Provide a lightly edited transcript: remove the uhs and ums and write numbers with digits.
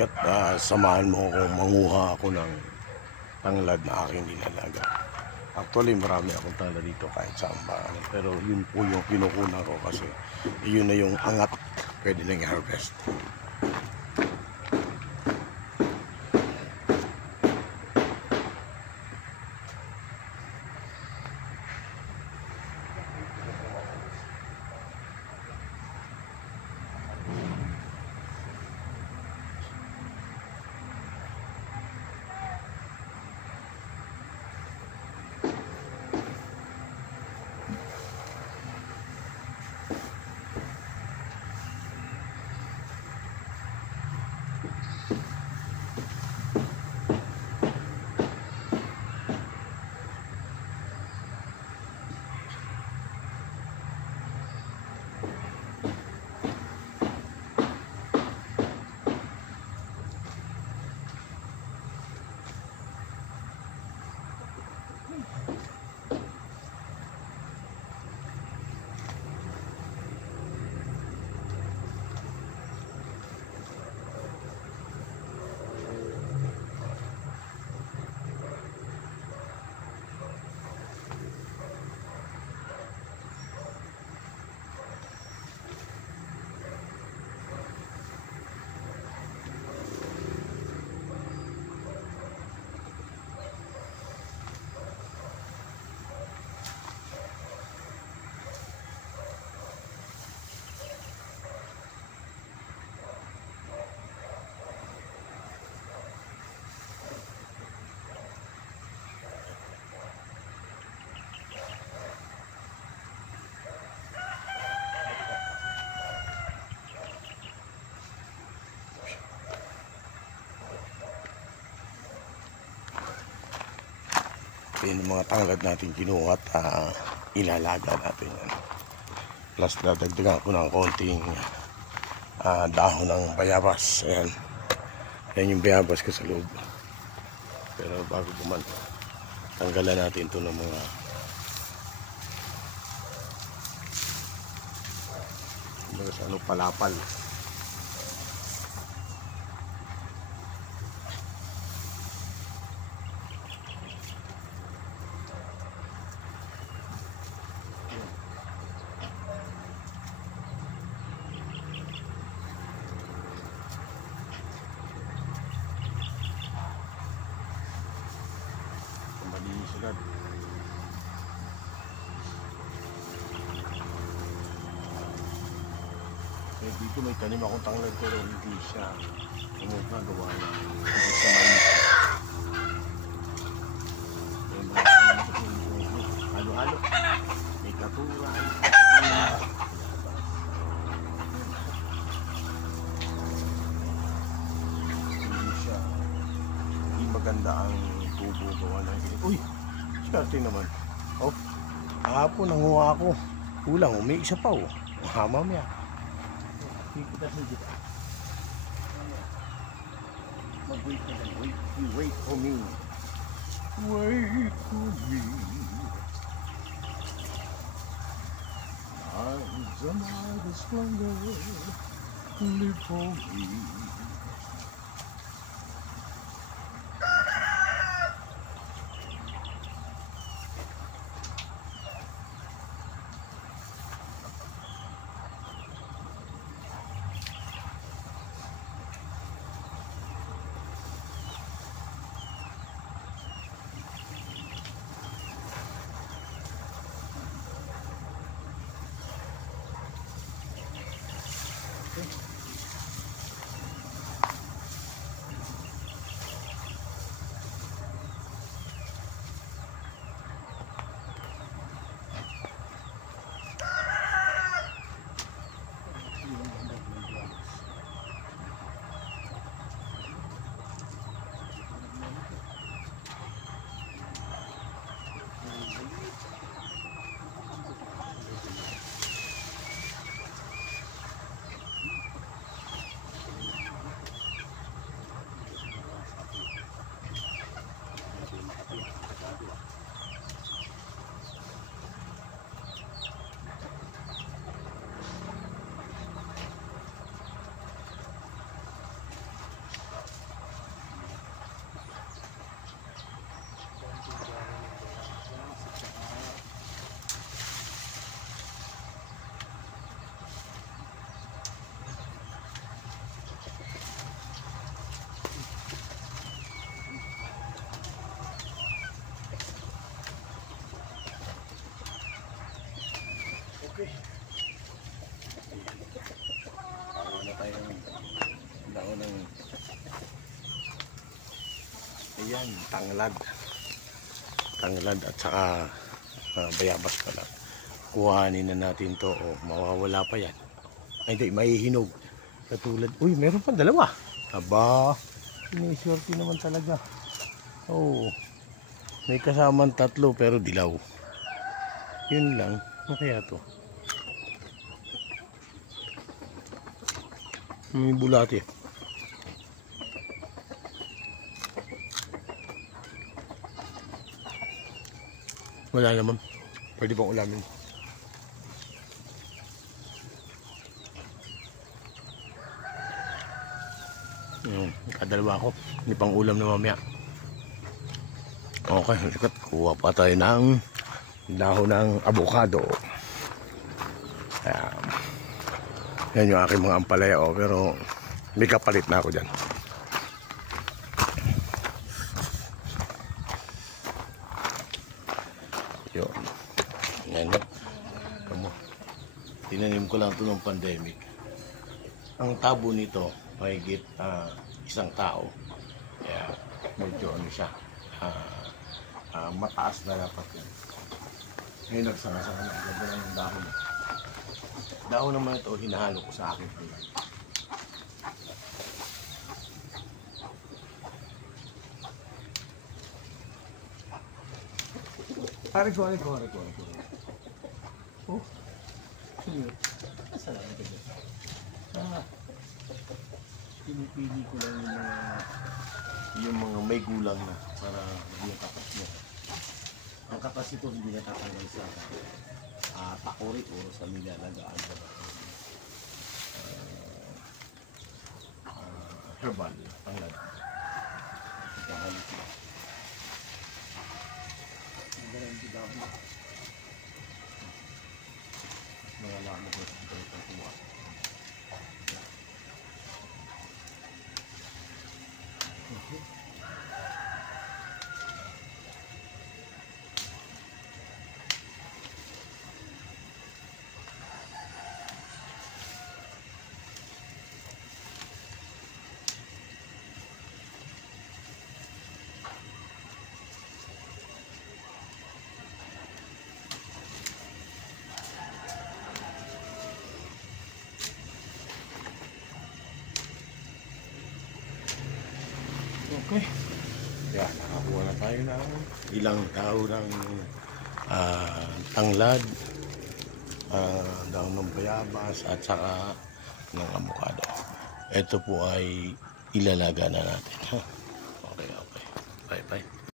Kat samahan mo akong manguha ako ng tanglad na aking nilalaga. Actually, marami akong tanglad dito kahit saan ba. Pero yun po yung kinukunan ko kasi yun na yung angat pwede nang i-harvest. Yan yung mga tanglad natin kinuha at ilalaga natin yan. Plus dadagdagan ko ng konting dahon ng bayabas. Ayan. Yan yung bayabas ko sa loob. Pero bago kuman, tanggalan natin ito ng mga palapal. Agad. Eh, dito may tanim akong tanglad pero hindi siya gawa na hindi siya halo-halo, may katuray, hindi siya, hindi maganda ang tubo gawa na. Uy! Skarte naman. Oh, kahapon nanguha ako. Kulang, may isa pa oh. Mamaya. Mag-wait ka lang. Wait for me. Wait for me. I'm the night is stronger. Live for me. Yan, tanglad. Tanglad at saka bayabas pala. Kuhanin na natin to. O, mawawala pa yan. Ay, hindi, mahihinog. Katulad, uy, meron pa dalawa. Aba, siniswerte naman talaga. Oh, may kasamang tatlo pero dilaw. Yun lang. Ano kaya to? May bulati. Wala naman. Pwede pang ulamin. Kadalawa ako. Hindi pang ulam na mamaya. Okay, likat. Kuha pa tayo ng dahon ng avocado. Ayan. Yan yung aking mga ampalaya. Oh, pero may kapalit na ako dyan. Yun. Yan. Kamu. Tinanim ko lang ito ng pandemic. Ang tabo nito, mahigit isang tao. Kaya medyo ano siya. Mataas na dapat yan. Ngayon nagsanga-sanga na. Ganda lang yung dahon. Dahon naman ito, hinahalo ko sa akin. Ari ko. Oh. Sige. Salamat ka dyan. Pinipili ko lang yung mga may gulang na para hindi katas mo. Ang katas ito hindi natatanggal sa takori o sa nilalagaan ko. Herbal, tanglad. Ikahalit mo. Ang galang diba mo. Mga lamo ko sa itong kumuha. Okay. Yan, nakakuha na tayo ng ilang tao ng tanglad, daon ng bayabas at saka ng avocado. Ito po ay ilalaga na natin. Okay. Bye.